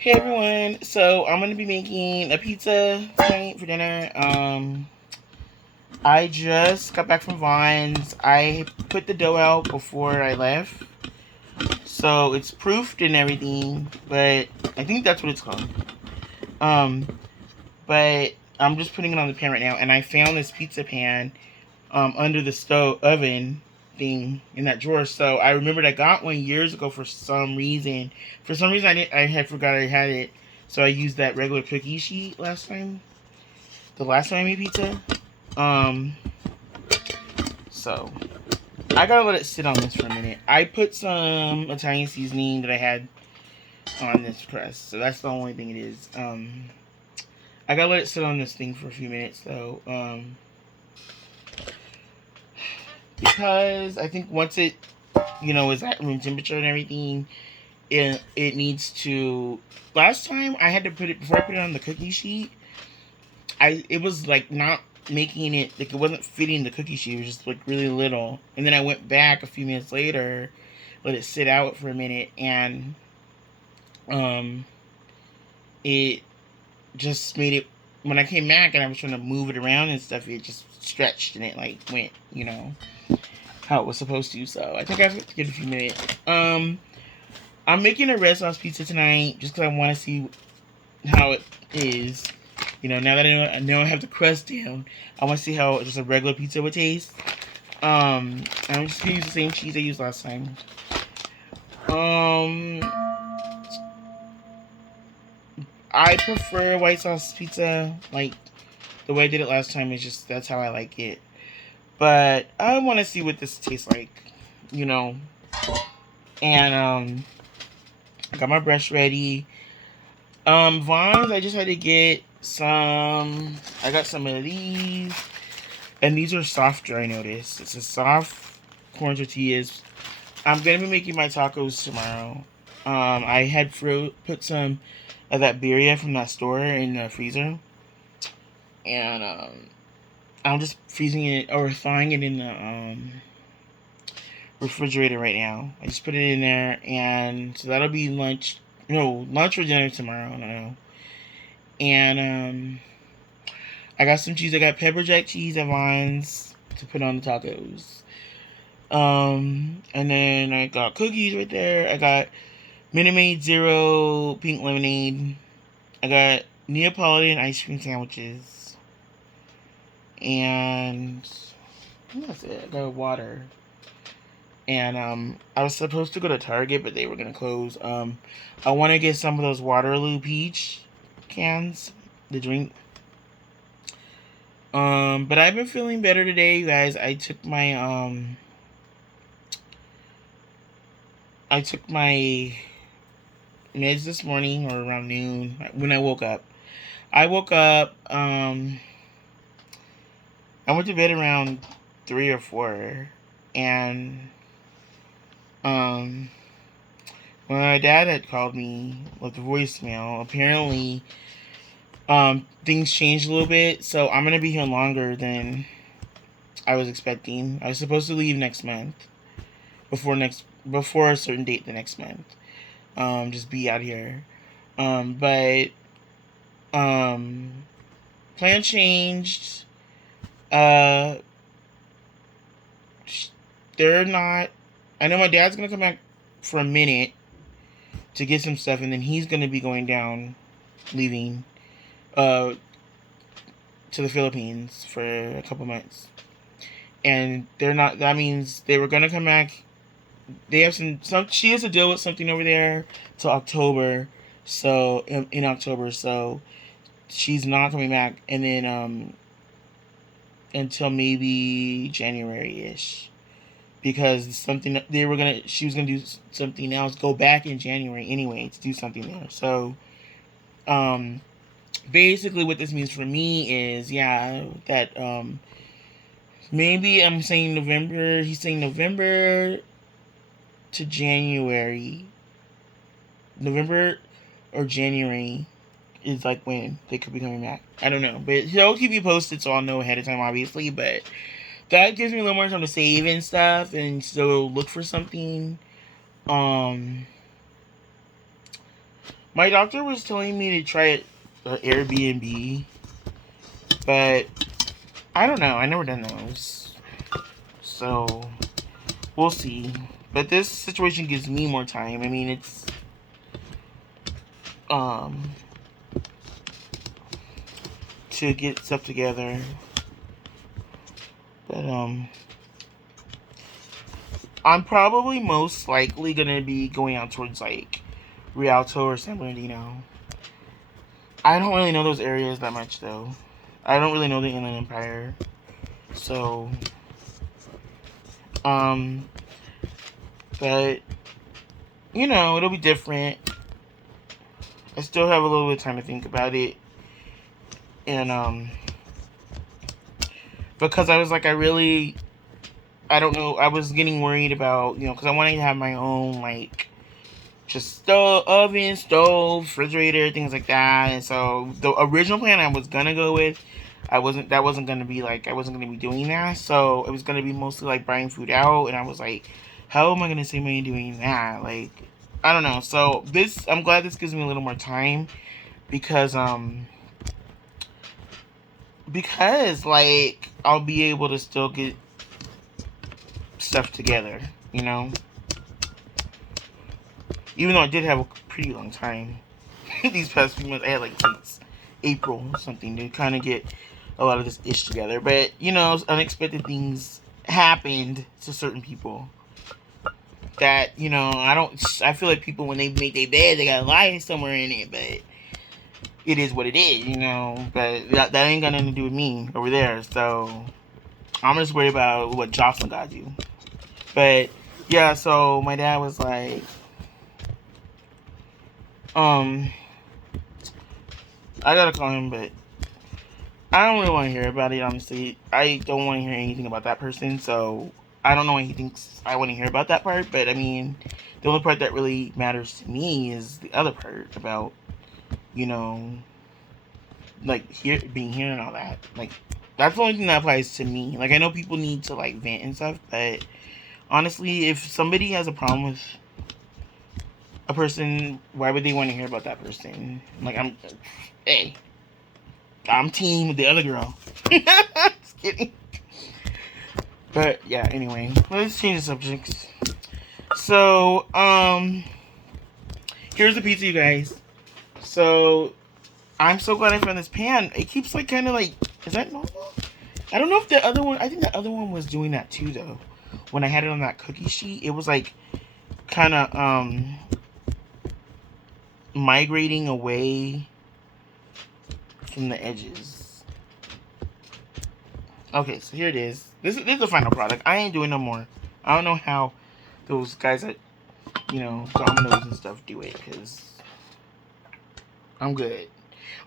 Hey everyone, so I'm gonna be making a pizza tonight for dinner. I just got back from Vons. I put the dough out before I left, so it's proofed and everything. But I think that's what it's called. Um, but I'm just putting it on the pan right now, and I found this pizza pan under the stove oven thing in that drawer. So I remembered I got one years ago for some reason. For some reason I had forgot I had it. So I used that regular cookie sheet last time. The last time I made pizza. Um so I gotta let it sit on this for a minute. I put some Italian seasoning that I had on this crust. So that's the only thing it is. I gotta let it sit on this thing for a few minutes though. Because I think once it is at room temperature and everything, it needs to. Last time I had to put it before I put it on the cookie sheet. It was like not making it, like it wasn't fitting the cookie sheet. It was just like really little. And then I went back a few minutes later, let it sit out for a minute, and um, it just made it. When I came back and I was trying to move it around and stuff, it just stretched and it like went, how it was supposed to. So I think I have to give it a few minutes. I'm making a red sauce pizza tonight just because I want to see how it is. Now that I have the crust down, I want to see how just a regular pizza would taste. I'm just gonna use the same cheese I used last time. Um, I prefer white sauce pizza. Like the way I did it last time is just that's how I like it. But I want to see what this tastes like, you know. And I got my brush ready. Vons, I just had to get some. I got some of these, and these are softer. I noticed it's a soft corn tortillas. I'm gonna be making my tacos tomorrow. I had put some of that birria from that store in the freezer, and I'm just freezing it or thawing it in the refrigerator right now. I just put it in there, and so that'll be lunch. No, lunch or dinner tomorrow. I don't know. And I got some cheese. I got pepper jack cheese and vines to put on the tacos. And then I got cookies right there. I got Minute Maid Zero pink lemonade. I got Neapolitan ice cream sandwiches. And that's it. I got water. And I was supposed to go to Target, but they were gonna close. I want to get some of those Waterloo peach cans, the drink. But I've been feeling better today, you guys. I took my meds this morning or around noon when I woke up. I woke up. I went to bed around 3 or 4, and um, when my dad had called me with the voicemail, apparently things changed a little bit. So I'm gonna be here longer than I was expecting. I was supposed to leave next month, before a certain date the next month. Just be out here. But um, plan changed. Uh, they're not. I know my dad's gonna come back for a minute to get some stuff, and then he's gonna be going down, leaving, uh, to the Philippines for a couple months. And they're not. That means they were gonna come back. They have some. She has to deal with something over there till October. So in October, so she's not coming back, and then until maybe January ish, because something she was gonna do something else, go back in January anyway to do something there. So um basically what this means for me is, yeah, that maybe I'm saying November, he's saying November to January. November or January is like when they could be coming back. I don't know, but he'll keep you posted, so I'll know ahead of time, obviously. But that gives me a little more time to save and stuff, and so look for something. Um, My doctor was telling me to try Airbnb, but I don't know. I never done those, so we'll see. But this situation gives me more time. I mean, it's um to get stuff together, but I'm probably most likely gonna be going out towards like Rialto or San Bernardino. I don't really know those areas that much though. I don't really know the Inland Empire, so um, but you know it'll be different. I still have a little bit of time to think about it, and because I was like, I don't know, I was getting worried about, because I wanted to have my own, like, just oven, stove, refrigerator, things like that. And so the original plan I was gonna go with, I wasn't gonna be doing that. So it was gonna be mostly like buying food out, and I was like, how am I gonna save money doing that? Like, I don't know. So I'm glad this gives me a little more time because like I'll be able to still get stuff together, you know. Even though I did have a pretty long time these past few months, I had like since April or something to kind of get a lot of this ish together. But unexpected things happened to certain people that I feel like people, when they make their bed, they gotta lie somewhere in it, but it is what it is, but that ain't got nothing to do with me over there. So I'm just worried about what Jocelyn got to do. But yeah, so my dad was like, I gotta call him, but I don't really want to hear about it, honestly. I don't want to hear anything about that person, so I don't know what he thinks I want to hear about that part, but I mean, the only part that really matters to me is the other part about, like, being here and all that. Like, that's the only thing that applies to me. Like, I know people need to, like, vent and stuff, but honestly, if somebody has a problem with a person, why would they want to hear about that person? Like, I'm team with the other girl. Just kidding. But yeah, anyway, let's change the subjects. So, here's the pizza, you guys. So, I'm so glad I found this pan. It keeps like kind of like, is that normal? I don't know if the other one, I think the other one was doing that too though. When I had it on that cookie sheet, it was like kind of migrating away from the edges. Okay, so here it is. This is the final product. I ain't doing no more. I don't know how those guys at Domino's and stuff do it, because I'm good.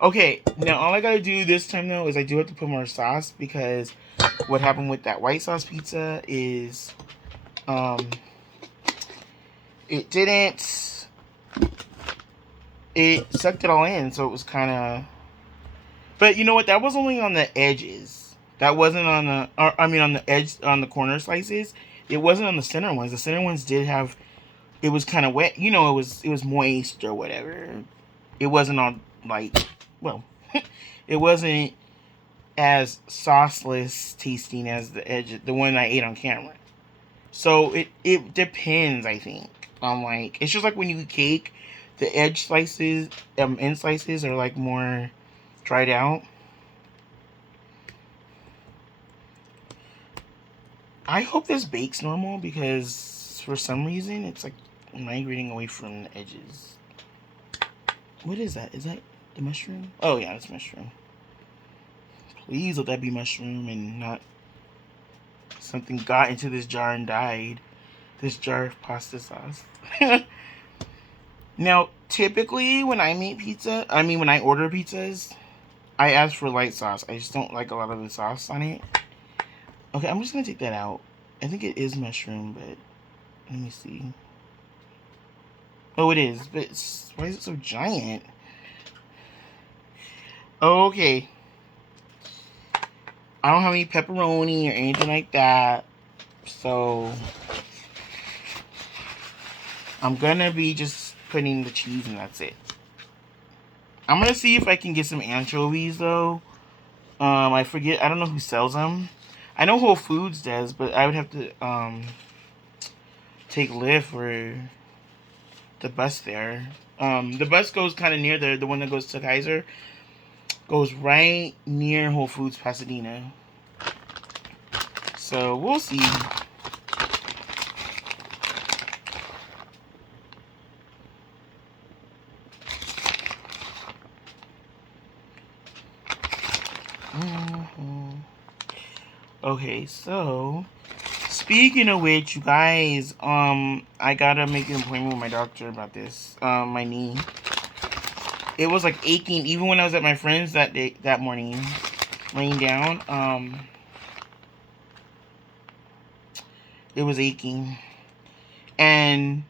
Okay, now all I gotta do this time though is I do have to put more sauce, because what happened with that white sauce pizza is it sucked it all in, so it was kind of. But you know what? That was only on the edges. That wasn't on on the edge, on the corner slices. It wasn't on the center ones. The center ones did have. It was kind of wet. It was moist or whatever. It wasn't on like, well, it wasn't as sauceless tasting as the one I ate on camera. So it depends, I think. Like, it's just like when you eat cake, the edge slices, end slices are like more dried out. I hope this bakes normal, because for some reason it's like migrating away from the edges. What is that? Is that the mushroom? Oh yeah, it's mushroom. Please let that be mushroom and not something got into this jar and died. This jar of pasta sauce. Now, typically when I when I order pizzas, I ask for light sauce. I just don't like a lot of the sauce on it. Okay, I'm just gonna take that out. I think it is mushroom, but let me see. Oh, it is, but why is it so giant? Okay. I don't have any pepperoni or anything like that, so I'm gonna be just putting the cheese and that's it. I'm gonna see if I can get some anchovies though. I forget. I don't know who sells them. I know Whole Foods does, but I would have to take Lyft or the bus there. The bus goes kind of near there. The one that goes to Kaiser goes right near Whole Foods Pasadena. So we'll see. Okay, so speaking of which, you guys, I gotta make an appointment with my doctor about this. My knee. It was like aching even when I was at my friend's that morning, laying down. It was aching, and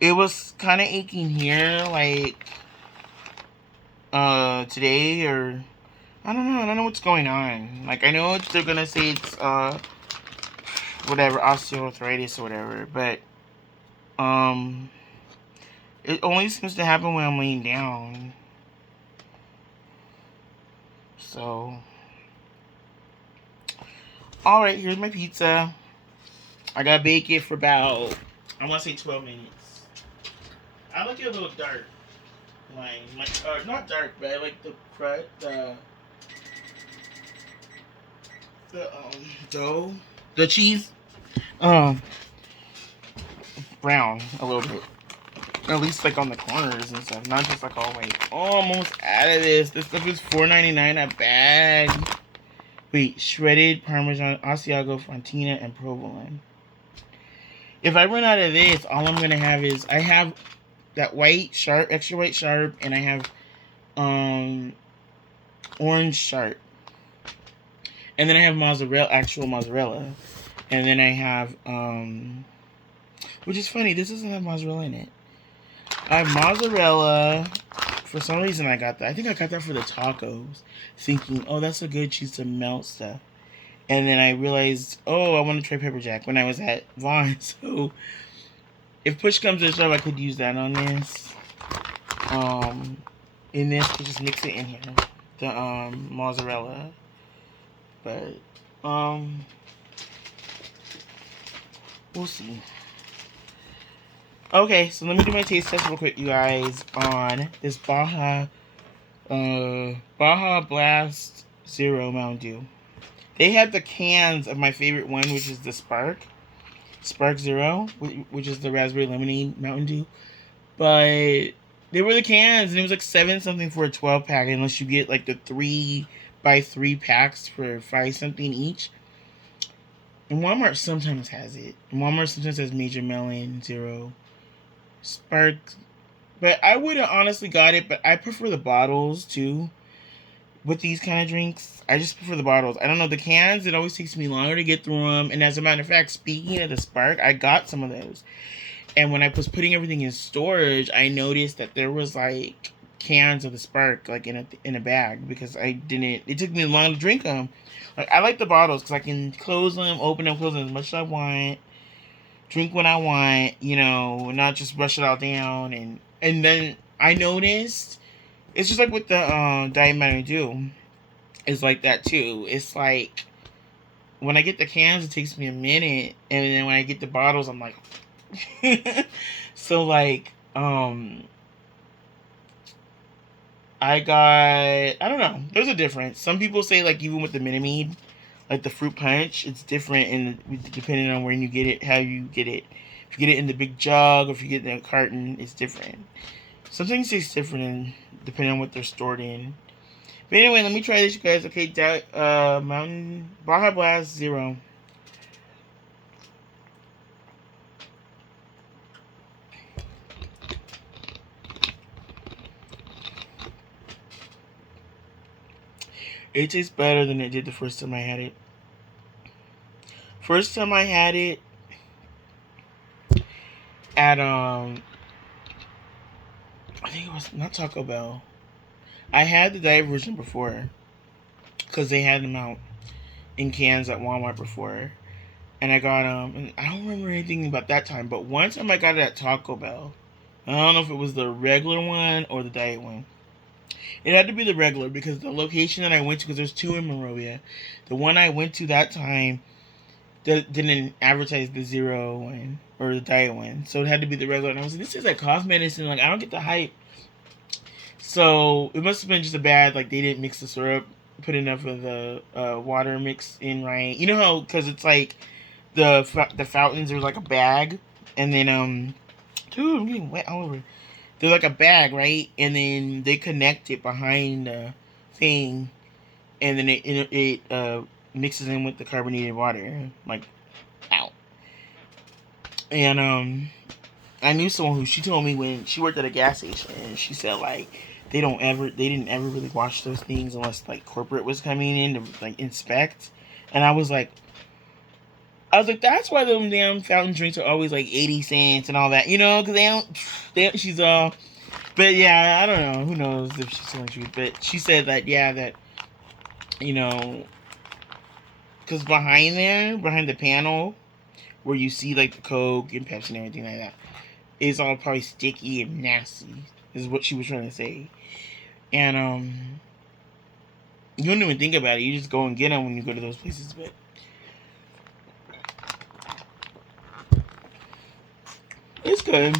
it was kind of aching here, like today, or I don't know. I don't know what's going on. Like, I know they're gonna say it's whatever, osteoarthritis or whatever, but it only seems to happen when I'm laying down. So, all right, here's my pizza. I gotta bake it for about, I want to say 12 minutes. I like it a little dark. Like not dark, but I like the crud, the dough, the cheese, um, brown a little bit. At least like on the corners and stuff, not just like all like, oh, almost out of this. This stuff is $4.99 a bag. Wait, shredded Parmesan, Asiago, Fontina, and provolone. If I run out of this, all I'm gonna have is I have that white sharp, extra white sharp, and I have orange sharp, and then I have mozzarella, actual mozzarella, and then I have which is funny, this doesn't have mozzarella in it. I have mozzarella. For some reason, I got that. I think I got that for the tacos, thinking, oh, that's a good cheese to melt stuff. And then I realized, oh, I want to try pepper jack when I was at Vaughn. So if push comes to shove, I could use that on this. In this, to just mix it in here, the mozzarella. But we'll see. Okay, so let me do my taste test real quick, you guys, on this Baja Blast Zero Mountain Dew. They had the cans of my favorite one, which is the Spark Zero, which is the raspberry lemonade Mountain Dew. But they were the cans, and it was like 7 something for a 12 pack, unless you get like the 3x3 packs for 5 something each. And Walmart sometimes has it. And Walmart sometimes has Major Melon Zero. Spark, but I would have honestly got it, but I prefer the bottles too with these kind of drinks. I just prefer the bottles. I don't know, the cans, it always takes me longer to get through them. And as a matter of fact, speaking of the Spark, I got some of those, and when I was putting everything in storage, I noticed that there was like cans of the Spark like in a bag, because it took me long to drink them. Like, I like the bottles because I can close them, open them, close them as much as I want, drink what I want, not just rush it all down. And then I noticed, it's just like with the Diet Mountain Dew. It's like that too. It's like, when I get the cans, it takes me a minute. And then when I get the bottles, I'm like... So, like, I don't know. There's a difference. Some people say, like, even with the Minute, like the fruit punch, it's different depending on where you get it, how you get it. If you get it in the big jug, or if you get it in a carton, it's different. Some things taste different depending on what they're stored in. But anyway, let me try this, you guys. Okay, Mountain Baja Blast Zero. It tastes better than it did the first time I had it. First time I had it at I think it was not Taco Bell. I had the diet version before, because they had them out in cans at Walmart before, and I got and I don't remember anything about that time. But one time I got it at Taco Bell, I don't know if it was the regular one or the diet one. It had to be the regular because the location that I went to, because there's two in Monrovia, the one I went to that time didn't advertise the zero one or the diet one, so it had to be the regular. And I was like, this is like cough medicine. Like I don't get the hype. So it must have been just a bad, like they didn't mix the syrup, put enough of the water mix in right. You know how, because it's like the fountains are like a bag, and then dude, I'm getting wet all over. They're like a bag, right? And then they connect it behind the thing, and then it mixes in with the carbonated water, like out. And I knew someone who, she told me when she worked at a gas station, and she said like they didn't ever really wash those things unless like corporate was coming in to like inspect. And I was like, that's why them damn fountain drinks are always like 80 cents and all that, you know, because she's all, but yeah, I don't know, who knows if she's telling the truth, but she said that, yeah, that, you know, because behind the panel where you see like the Coke and Pepsi and everything like that, it's all probably sticky and nasty, is what she was trying to say. And you don't even think about it. You just go and get them when you go to those places. But it's good.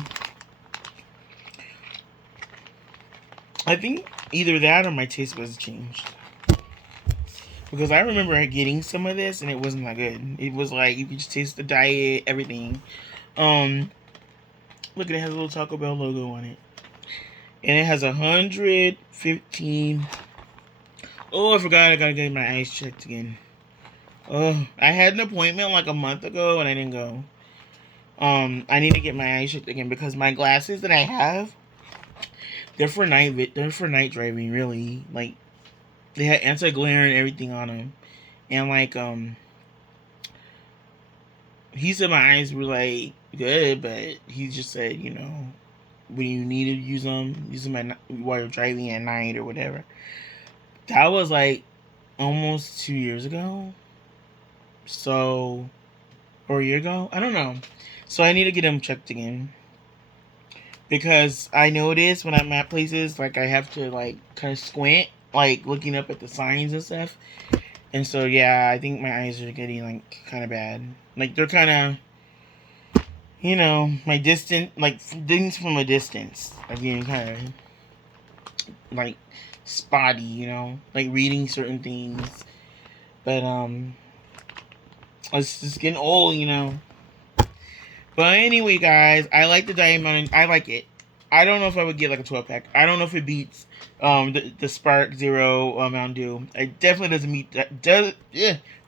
I think either that or my taste buds changed. Because I remember getting some of this and it wasn't that good. It was like you could just taste the diet, everything. Um, Look, it has a little Taco Bell logo on it, and it has 115. Oh, I forgot. I gotta get my eyes checked again. Oh, I had an appointment like a month ago and I didn't go. I need to get my eyes checked again because my glasses that I have, they're for night driving. Really, like they had anti glare and everything on them, and like he said my eyes were like good, but he just said, you know, when you need to use them while you're driving at night or whatever. That was like almost 2 years ago, so, or a year ago, I don't know. So I need to get them checked again because I notice when I'm at places like I have to like kind of squint, like looking up at the signs and stuff. And so yeah, I think my eyes are getting like kind of bad. Like they're kind of, you know, my distant, like things from a distance are getting kind of like spotty, you know, like reading certain things. But it's just getting old, you know. But anyway, guys, I like the Diet Mountain. I like it. I don't know if I would get like a 12 pack. I don't know if it beats the Spark Zero Mountain Dew. It definitely doesn't meet that.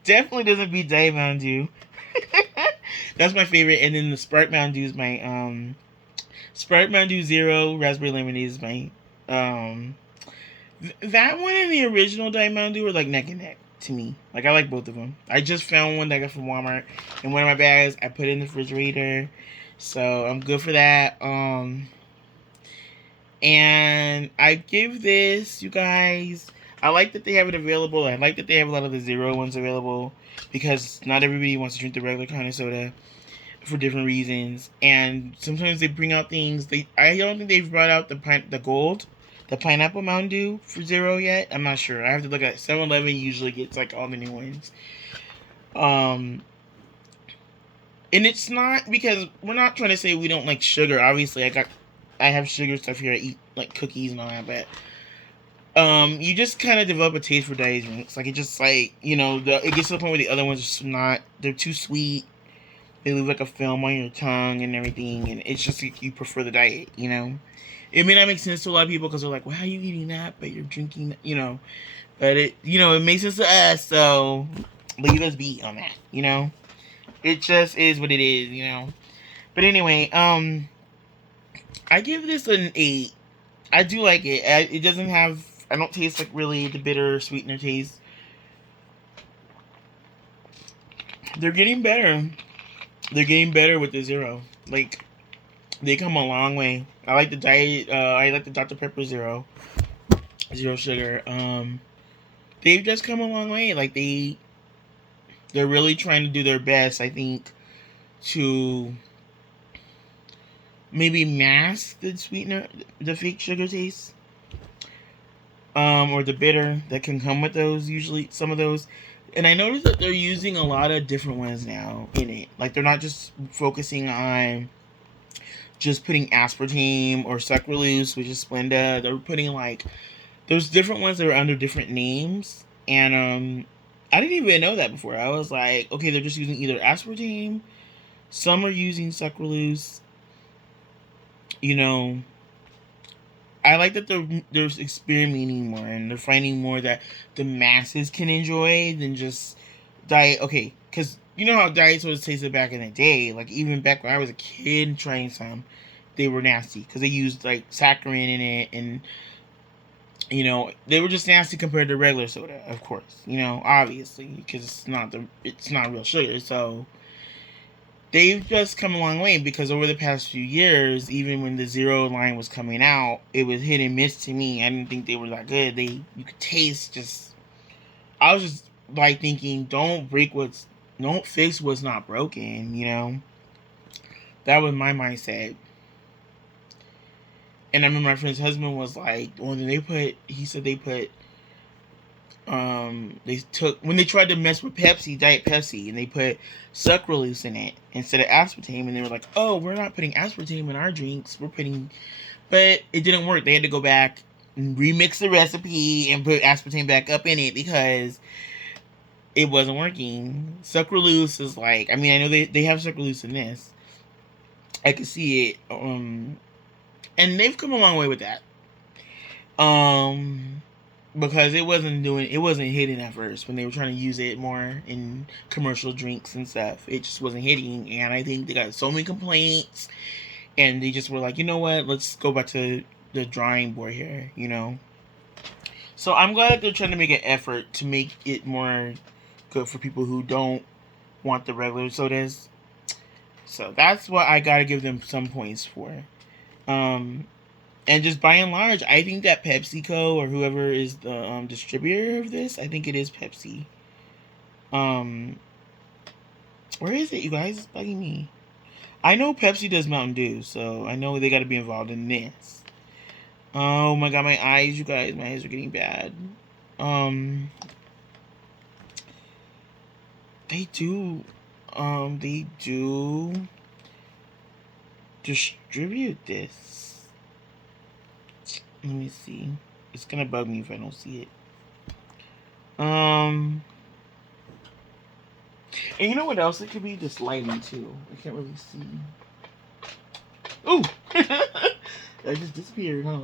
Definitely doesn't beat Diet Mountain Dew. That's my favorite. And then the Spark Mountain Dew is my Spark Mountain Dew Zero Raspberry Lemonade is my that one and the original Diet Mountain Dew are like neck and neck to me. Like I like both of them. I just found one that I got from Walmart in one of my bags. I put it in the refrigerator, so I'm good for that. And I give this, you guys. I like that they have it available. I like that they have a lot of the zero ones available because not everybody wants to drink the regular kind of soda for different reasons. And sometimes they bring out things. I don't think they've brought out the gold, the pineapple Mountain Dew for zero yet. I'm not sure. I have to look at 7-Eleven. Usually gets like all the new ones. Um, and it's not because we're not trying to say we don't like sugar. Obviously, I have sugar stuff here. I eat like cookies and all that, but you just kind of develop a taste for diet drinks. Like it just like, you know, it gets to the point where the other ones are just not. They're too sweet. They leave like a film on your tongue and everything, and it's just like you prefer the diet, you know. It may not make sense to a lot of people because they're like, "Well, how are you eating that? But you're drinking, you know." But it makes sense to us, so leave us be on that, you know. It just is what it is, you know. But anyway, I give this an 8. I do like it. It doesn't have. I don't taste like really the bitter sweetener taste. They're getting better. They're getting better with the zero. Like they come a long way. I like the diet. I like the Dr Pepper zero sugar. They've just come a long way. Like they're really trying to do their best. I think to maybe mask the sweetener, the fake sugar taste, or the bitter that can come with those. Usually, some of those, and I noticed that they're using a lot of different ones now in it. Like they're not just focusing on just putting aspartame or sucralose, which is Splenda. They're putting like there's different ones that are under different names, and I didn't even know that before. I was like, okay, they're just using either aspartame. Some are using sucralose. You know, I like that they're experimenting more and they're finding more that the masses can enjoy than just diet. Okay, because you know how diet sodas tasted back in the day. Like even back when I was a kid trying some, they were nasty because they used like saccharin in it, and they were just nasty compared to regular soda. Of course, obviously because it's not real sugar. So they've just come a long way because over the past few years, even when the Zero line was coming out, it was hit and miss to me. I didn't think they were that good. You could taste just. I was just like thinking, don't fix what's not broken. That was my mindset. And I remember my friend's husband was like, he said they put they took when they tried to mess with Diet Pepsi, and they put sucralose in it instead of aspartame, and they were like, oh, we're not putting aspartame in our drinks, but it didn't work. They had to go back and remix the recipe and put aspartame back up in it because it wasn't working. Sucralose is like, I mean, I know they have sucralose in this. I can see it. And they've come a long way with that. Because it wasn't hitting at first when they were trying to use it more in commercial drinks and stuff. It just wasn't hitting, and I think they got so many complaints, and they just were like, you know what, let's go back to the drawing board here. So I'm glad that they're trying to make an effort to make it more good for people who don't want the regular sodas. So that's what I gotta give them some points for. And just by and large, I think that PepsiCo or whoever is the distributor of this, I think it is Pepsi. Where is it, you guys? It's bugging me. I know Pepsi does Mountain Dew, so I know they got to be involved in this. Oh my god, my eyes, you guys, my eyes are getting bad. They do distribute this. Let me see. It's gonna bug me if I don't see it. And you know what else it could be? This lighting too. I can't really see. Ooh! That just disappeared, huh?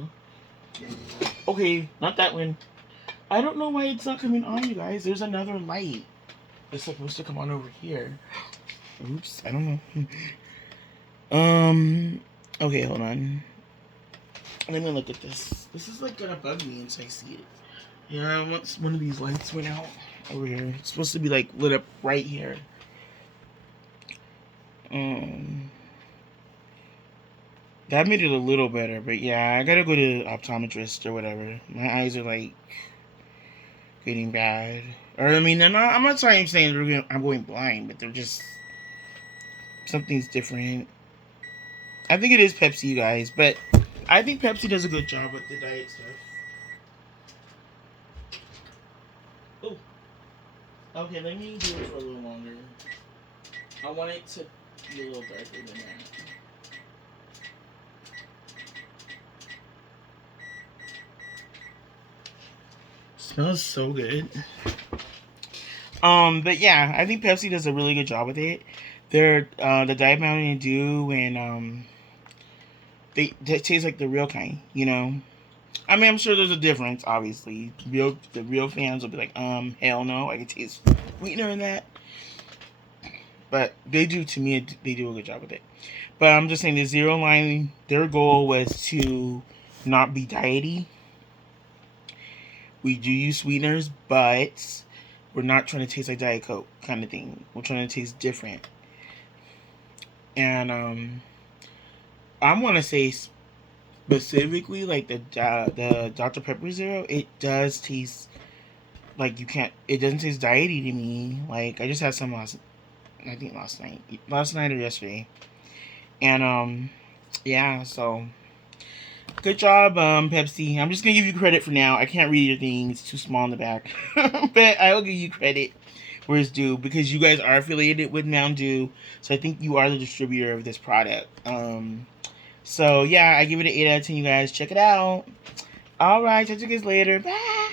Okay, not that one. I don't know why it's not coming on, you guys. There's another light. It's supposed to come on over here. Oops, I don't know. Okay, hold on. Let me look at this. This is like gonna bug me until I see it. Yeah, once one of these lights went out over here. It's supposed to be like lit up right here. That made it a little better, but yeah, I gotta go to the optometrist or whatever. My eyes are like getting bad. Or I mean, I'm not saying I'm going blind, but they're just something's different. I think it is Pepsi, you guys, but I think Pepsi does a good job with the diet stuff. Oh, okay. Let me do it for a little longer. I want it to be a little darker than that. Smells so good. But yeah, I think Pepsi does a really good job with it. They're the Diet Mountain Dew, and they taste like the real kind. I mean, I'm sure there's a difference. Obviously, the real fans will be like, hell no, I can taste sweetener in that. But they do, to me, they do a good job with it. But I'm just saying, the Zero line, their goal was to not be diety. We do use sweeteners, but we're not trying to taste like Diet Coke kind of thing. We're trying to taste different. And I want to say specifically, like the Dr. Pepper Zero, it does taste like it doesn't taste diety to me. Like I just had some last night or yesterday, and Yeah, so good job, Pepsi. I'm just gonna give you credit for now. I can't read your thing; it's too small in the back, but I will give you credit where it's due because you guys are affiliated with Mountain Dew, so I think you are the distributor of this product. So yeah, I give it an 8 out of 10. You guys check it out. All right, talk to you guys later. Bye.